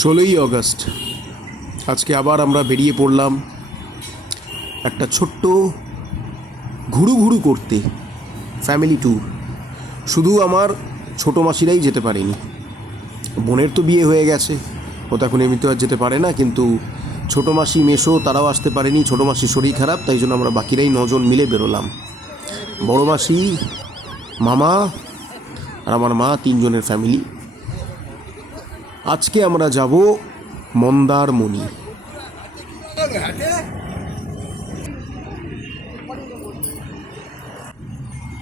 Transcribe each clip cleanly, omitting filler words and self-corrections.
ষোলোই আগস্ট আজকে আবার আমরা বেরিয়ে পড়লাম একটা ছোট্ট ঘুরু ঘুরু করতে, ফ্যামিলি ট্যুর। শুধু আমার ছোটো মাসিরাই যেতে পারেনি, বোনের তো বিয়ে হয়ে গেছে, ও তো এখন এমনিতে আর যেতে পারে না, কিন্তু ছোটো মাসি মেসো তারাও আসতে পারেনি, ছোটো মাসির শরীর খারাপ, তাই জন্য আমরা বাকিরাই 9 জন মিলে বেরোলাম। বড় মাসি, মামা আর আমার মা, 3 জনের ফ্যামিলি। আজকে আমরা যাব মন্দারমণি।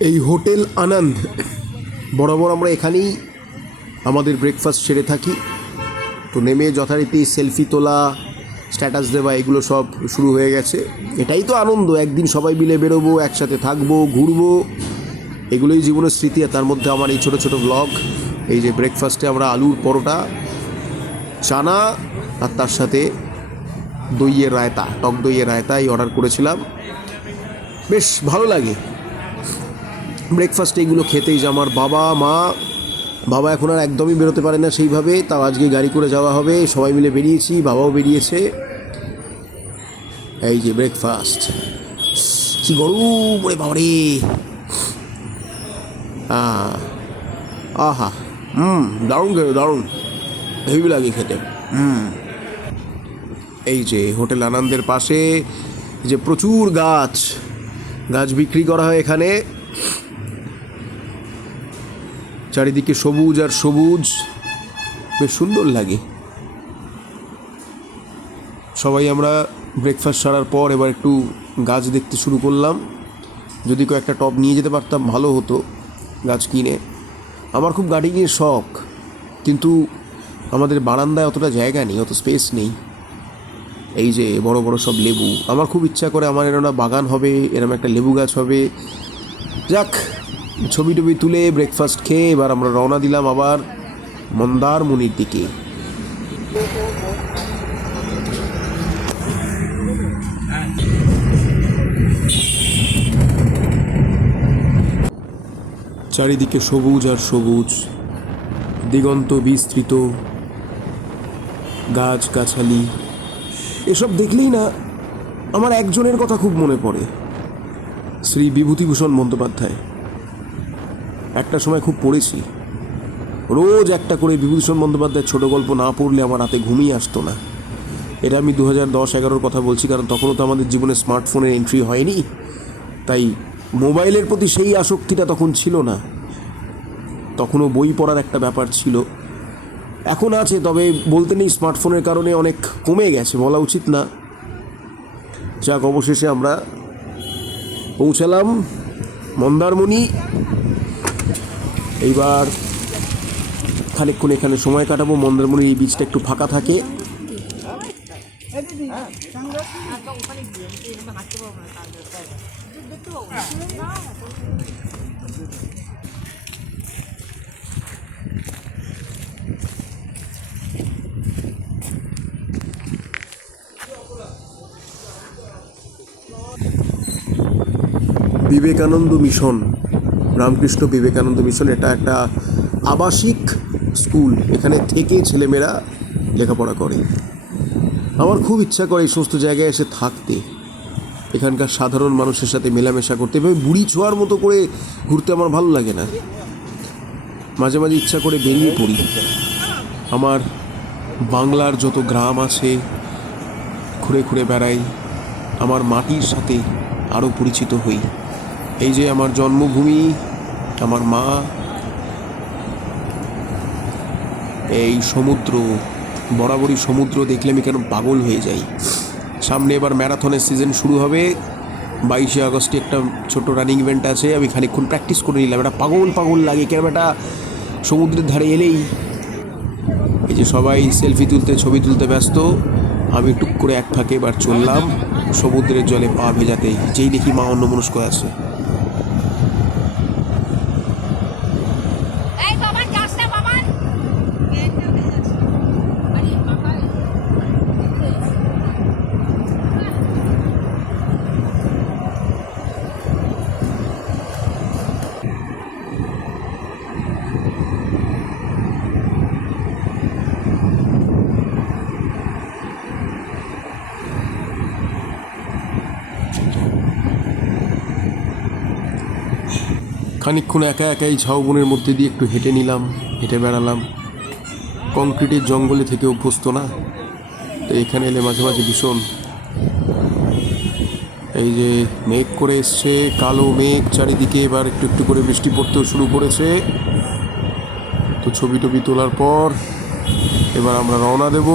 এই হোটেল আনন্দ, বরাবর আমরা এখানেই আমাদের ব্রেকফাস্ট সেরে থাকি। তো নেমে যথারীতি সেলফি তোলা, স্ট্যাটাস দেওয়া, এগুলো সব শুরু হয়ে গেছে। এটাই তো আনন্দ, একদিন সবাই মিলে বেরোবো, একসাথে থাকবো, ঘুরবো, এগুলোই জীবনের স্মৃতি। আর তার মধ্যে আমার এই ছোটো ছোটো ব্লগ। এই যে ব্রেকফাস্টে আমরা আলুর পরোটা, চানা আর তার সাথে দইয়ের রায়তা, টক দইয়ের রায়তা এই অর্ডার করেছিলাম। বেশ ভালো লাগে ব্রেকফাস্টে এগুলো খেতেই। যে আমার বাবা এখন আর একদমই বেরোতে পারে না সেইভাবে, তাও আজকে গাড়ি করে যাওয়া হবে, সবাই মিলে বেরিয়েছি, বাবাও বেরিয়েছে। এই যে ব্রেকফাস্ট, কি গরম রে বাবারে, আহা, দারুণ খেতে, দারুণ, হেভি লাগে খেতে। এই যে হোটেল আনন্দের পাশে যে প্রচুর গাছ বিক্রি করা হয় এখানে, চারিদিকে সবুজ আর সবুজ, বেশ সুন্দর লাগে। সবাই আমরা ব্রেকফাস্ট সারার পর এবার একটু গাছ দেখতে শুরু করলাম। যদি কয়েকটা টব নিয়ে যেতে পারতাম ভালো হতো গাছ কিনে। আমার খুব গার্ডেনিংয়ের শখ, কিন্তু আমাদের বারান্দায় অতটা জায়গা নেই, অত স্পেস নেই। এই যে বড় বড় সব লেবু, আমার খুব ইচ্ছা করে আমার এরকম বাগান হবে, এরকম একটা লেবু গাছ হবে। যাক, ছবি টবি তুলে ব্রেকফাস্ট খেয়ে এবার আমরা রওনা দিলাম আবার মন্দারমণির দিকে। চারিদিকে সবুজ আর সবুজ, দিগন্ত বিস্তৃত, গাছগাছালি, এসব দেখলেই না আমার একজনের কথা খুব মনে পড়ে, শ্রী বিভূতিভূষণ বন্দ্যোপাধ্যায়। একটা সময় খুব পড়েছি, রোজ একটা করে বিভূতিভূষণ বন্দ্যোপাধ্যায়ের ছোটো গল্প না পড়লে আমার রাতে ঘুমিয়ে আসতো না। এটা আমি 2010-11 কথা বলছি, কারণ তখনও তো আমাদের জীবনে স্মার্টফোনের এন্ট্রি হয়নি, তাই মোবাইলের প্রতি সেই আসক্তিটা তখন ছিল না। তখনও বই পড়ার একটা ব্যাপার ছিল, এখন আছে, তবে বলতে নেই স্মার্টফোনের কারণে অনেক কমে গেছে, বলা উচিত না। যাক, অবশেষে আমরা পৌঁছালাম মন্দারমণি। এইবার খানিকক্ষণ এখানে সময় কাটাবো। মন্দারমণির এই বীচটা একটু ফাঁকা থাকে। বিবেকানন্দ মিশন, রামকৃষ্ণ বিবেকানন্দ মিশন, এটা একটা আবাসিক স্কুল, এখানে থেকে ছেলেমেয়েরা লেখাপড়া করে। আমার খুব ইচ্ছা করে এই সমস্ত জায়গায় এসে থাকতে, এখানকার সাধারণ মানুষের সাথে মেলামেশা করতে। এভাবে বুড়ি ছোঁয়ার মতো করে ঘুরতে আমার ভালো লাগে না, মাঝে মাঝে ইচ্ছা করে বেরিয়ে পড়ি। আমার বাংলার যত গ্রাম আছে ঘুরে ঘুরে বেড়াই, আমার মাটির সাথে আরও পরিচিত হই। এই যে আমার জন্মভূমি, আমার মা, এই সমুদ্র, বরাবরই সমুদ্র দেখলে আমি কেন পাগল হয়ে যাই। সামনে এবার ম্যারাথনের সিজন শুরু হবে, 22শে আগস্টে একটা ছোট রানিং ইভেন্ট আছে, আমি খানিকক্ষণ প্র্যাকটিস করে নিলাম। এটা পাগল লাগে কেন, এটা সমুদ্রের ধারে এলেই এই যে সবাই সেলফি তুলতে, ছবি তুলতে ব্যস্ত, আমি টুক করে এক ফাঁকে এবার চললাম সমুদ্রের জলে পা ভেজাতেই, যেই দেখি মা অন্যমনস্ক আছে। খানিকক্ষণ একা একাই ঝাউবনের মধ্যে দিয়ে একটু হেঁটে নিলাম, হেঁটে বেড়ালাম। কংক্রিটের জঙ্গলে থেকে অভ্যস্ত না, তো এখানে এলে মাঝে মাঝে ভীষণ এই যে মেঘ করে এসছে, কালো মেঘ চারিদিকে, এবার একটু একটু করে বৃষ্টি পড়তেও শুরু করেছে। তো ছবি টবি তোলার পর এবার আমরা রওনা দেব।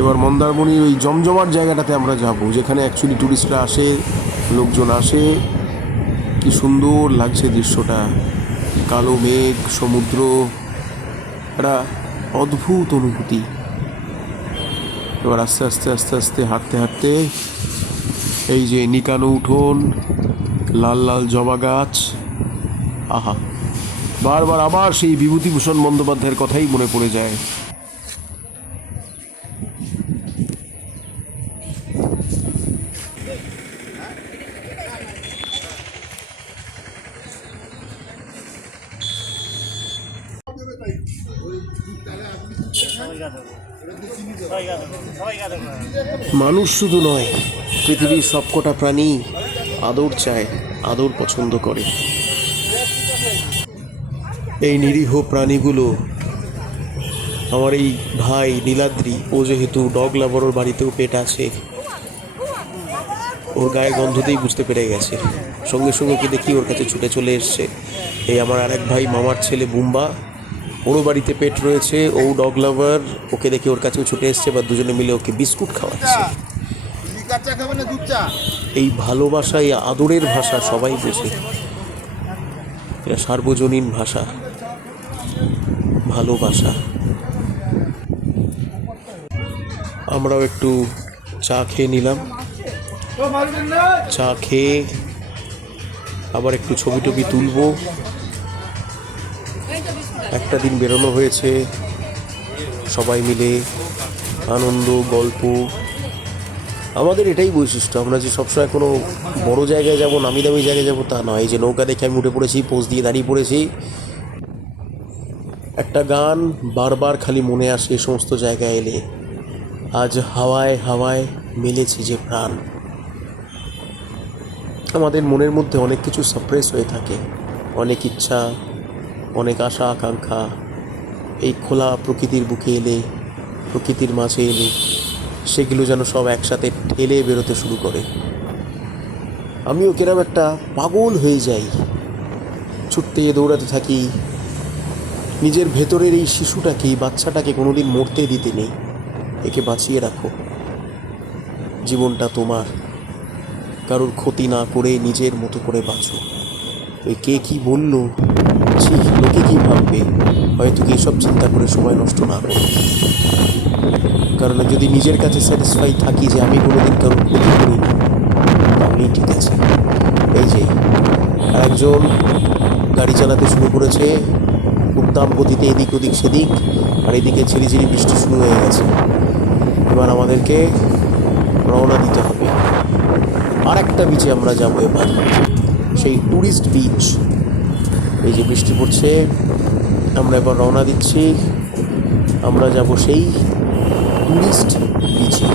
এবার মন্দারমণির ওই জমজমাট জায়গাটাতে আমরা যাব, যেখানে অ্যাকচুয়ালি ট্যুরিস্টরা আসে, লোকজন আসে। কি সুন্দর লাগছে দৃশ্যটা, কালো মেঘ, সমুদ্র, একটা অদ্ভুত অনুভূতি। এবার আস্তে আস্তে আস্তে আস্তে হাঁটতে হাঁটতে এই যে নিকানো উঠোন, লাল লাল জবা গাছ, আহা, বারবার আবার সেই বিভূতিভূষণ বন্দ্যোপাধ্যায়ের কথাই মনে পড়ে যায়। মানুষ শুধু নয়, পৃথিবীর সবকটা প্রাণী আদর চায়, আদর পছন্দ করে। এই নিরীহ প্রাণীগুলো, আমার এই ভাই নীলাদ্রি, ও যেহেতু ডগ লাভার, ওর বাড়িতেও পেট আছে, ওর গায়ের গন্ধতেই বুঝতে পেরে গেছে। সঙ্গে সঙ্গে কি দেখি ওর কাছে ছুটে চলে এসছে। এই আমার আরেক ভাই, মামার ছেলে বুম্বা, ওরও বাড়িতে পেট রয়েছে, ও ডগ লাভার, ওকে দেখে ওর কাছেও ছুটে এসছে। বা দুজনে মিলে ওকে বিস্কুট খাওয়াচ্ছে। এই ভালোবাসা, এই আদরের ভাষা সবাই বোঝে। এটা সার্বজনীন ভাষা, ভালোবাসা। আমরাও একটু চা খেয়ে নিলাম। চা খেয়ে আবার একটু ছবি টবি তুলব। একটা দিন বেরোনো হয়েছে, সবাই মিলে আনন্দ, গল্প। আমাদের এটাই বৈশিষ্ট্য, আমরা যে সবসময় কোনো বড় জায়গায় যাব, নামি দামি জায়গায় যাব তা নয়। এই যে নৌকা দেখে আমি উঠে পড়েছি, পোজ দিয়ে দাঁড়িয়ে পড়েছি। একটা গান বারবার খালি মনে আসে এ সমস্ত জায়গায় এলে, আজ হাওয়ায় হাওয়ায় মেলেছে যে প্রাণ। আমাদের মনের মধ্যে অনেক কিছু সাপ্রেস হয়ে থাকে, অনেক ইচ্ছা, অনেক আশা আকাঙ্ক্ষা। এই খোলা প্রকৃতির বুকে এলে, প্রকৃতির মাঝে এলে, সেগুলো যেন সব একসাথে ঠেলে বেরোতে শুরু করে। আমিও কিরম একটা পাগল হয়ে যাই, ছুটতে দৌড়াতে থাকি। নিজের ভেতরের এই শিশুটাকে, এই বাচ্চাটাকে কোনোদিন মরতে দিতে নেই। একে বাঁচিয়ে রাখো, জীবনটা তোমার, কারোর ক্ষতি না করে নিজের মতো করে বাঁচো। ওই কে কি বললো, ছি, লোকে কি ভাববে, হয়তো কি এসব চিন্তা করে সময় নষ্ট না করো। কারণ যদি নিজের কাছে স্যাটিসফাই থাকি যে আমি কোনোদিন কারোর ক্ষতি করি, তাহলেই ঠিক আছে। এই যে একজন গাড়ি চালাতে শুরু করেছে উত্তাম গতিতে, এদিক ওদিক সেদিক, আর এদিকে ঝিরিঝিরি বৃষ্টি শুরু হয়ে গেছে। এবার আমাদেরকে রওনা দিতে হবে। আর একটা বিচে আমরা যাবো এবার, সেই ট্যুরিস্ট বিচ। এই যে বৃষ্টি পড়ছে, আমরা এবার রওনা দিচ্ছি। আমরা যাব সেই ট্যুরিস্ট বিচে।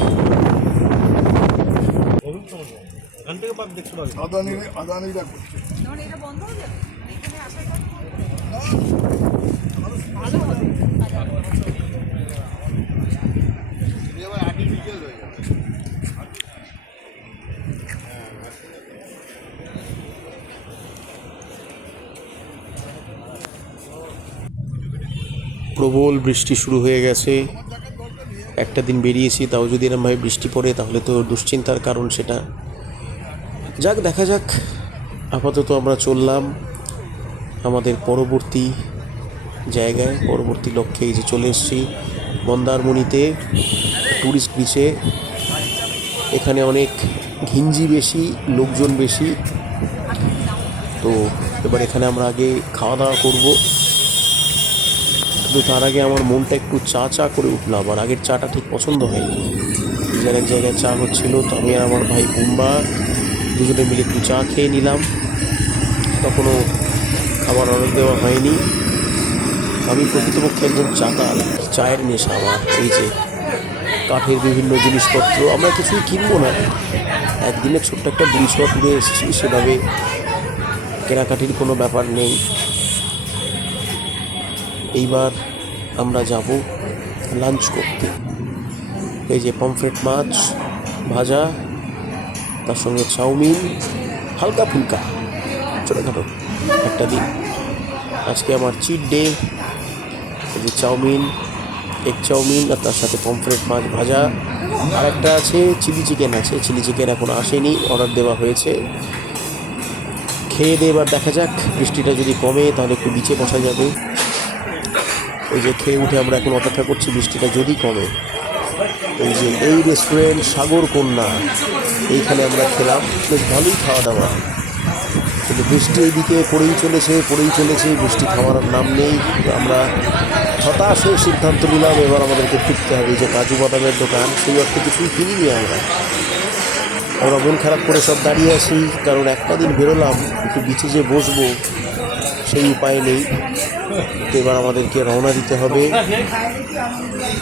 প্রবল বৃষ্টি শুরু হয়ে গেছে। একটা দিন বেরিয়েছি, তাও যদি এরমভাবে বৃষ্টি পড়ে তাহলে তো দুশ্চিন্তার কারণ সেটা। যাক, দেখা যাক। আপাতত আমরা চললাম আমাদের পরবর্তী জায়গায়, পরবর্তী লক্ষ্যে। এই যে চলে এসেছি মন্দারমণিতে, ট্যুরিস্ট বিচে। এখানে অনেক ঘিঞ্জি বেশি, লোকজন বেশি। তো এবার এখানে আমরা আগে খাওয়া দাওয়া করবো। কিন্তু তার আগে আমার মনটা একটু চা চা করে উঠলো। আমার আগের চাটা ঠিক পছন্দ হয়নি। নিজের এক জায়গায় চা হচ্ছিল, তো আমি আর আমার ভাই বুম্বা দুজনে মিলে একটু চা খেয়ে নিলাম। তখনও খাবার অর্ডার দেওয়া হয়নি। আমি প্রকৃতপক্ষে একজন চাতাল, চায়ের নেশা আমার। এই যে কাঠের বিভিন্ন জিনিসপত্র, আমরা কিছুই কিনবো না। একদিনে ছোট্ট একটা 200 ট্যুরে এসেছি, সেভাবে কেনাকাটির কোনো ব্যাপার নেই। এইবার আমরা যাব লাঞ্চ করতে। এই যে পমফ্রেট মাছ ভাজা, তার সঙ্গে চাউমিন, হালকা ফুলকা ছোটোখাটো একটা দিন। আজকে আমার চিট ডে। এই যে চাউমিন, এগ চাউমিন, আর তার সাথে পমফ্রেট মাছ ভাজা, আর একটা আছে চিলি চিকেন আছে। চিলি চিকেন এখন আসেনি, অর্ডার দেওয়া হয়েছে। খেয়ে দিয়ে এবার দেখা যাক, বৃষ্টিটা যদি কমে তাহলে একটু বিচে বসা যাবে। ওই যে খেয়ে উঠে আমরা এখন অপেক্ষা করছি বৃষ্টিটা যদি কমে। এই যে এই রেস্টুরেন্ট সাগর কন্যা, এইখানে আমরা খেলাম, বেশ ভালোই খাওয়া দাওয়া। কিন্তু বৃষ্টি এইদিকে পড়েই চলেছে, বৃষ্টি থামার নাম নেই। আমরা হতাশ হয়ে সিদ্ধান্ত নিলাম এবার আমাদেরকে ফিরতে হবে। যে কাজু বাদামের দোকান, সেই অর্থে কিছুই কিনিনি আমরা মন খারাপ করে সব দাঁড়িয়ে আছি, কারণ একটা দিন বেরোলাম, একটু বিচে যে বসবো সেই উপায় নেই। তো এবার আমাদেরকে রওনা দিতে হবে,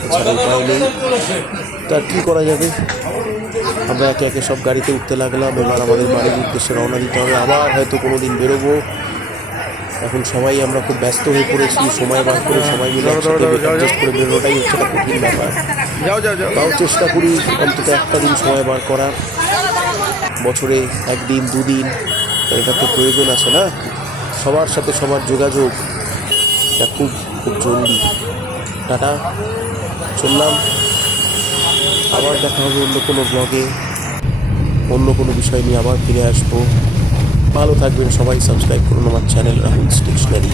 এছাড়া উপায় নেই। তার কী করা যাবে, আমরা একে একে সব গাড়িতে উঠতে লাগলাম। এবার আমাদের বাড়ির উদ্দেশ্যে রওনা দিতে হবে। আবার হয়তো কোনো দিন বেরোবো। এখন সবাই আমরা খুব ব্যস্ত হয়ে পড়েছি, সময় বার করে সবাই মিলে অ্যাডজাস্ট করে বেরোনোটাই হচ্ছে একটা কঠিন ব্যাপার। তাও চেষ্টা করি অন্তত একটা দিন সময় বার করার, বছরে একদিন দুদিন, এটা তো প্রয়োজন আছে না। সবার সাথে সবার যোগাযোগ, এটা খুব খুব জরুরি। টাটা, চললাম। আবার দেখা হবে অন্য কোনো ব্লগে, অন্য কোনো বিষয় নিয়ে আবার ফিরে আসবো। ভালো থাকবেন সবাই, সাবস্ক্রাইব করুন আমার চ্যানেল রাহুল স্টেশনারি।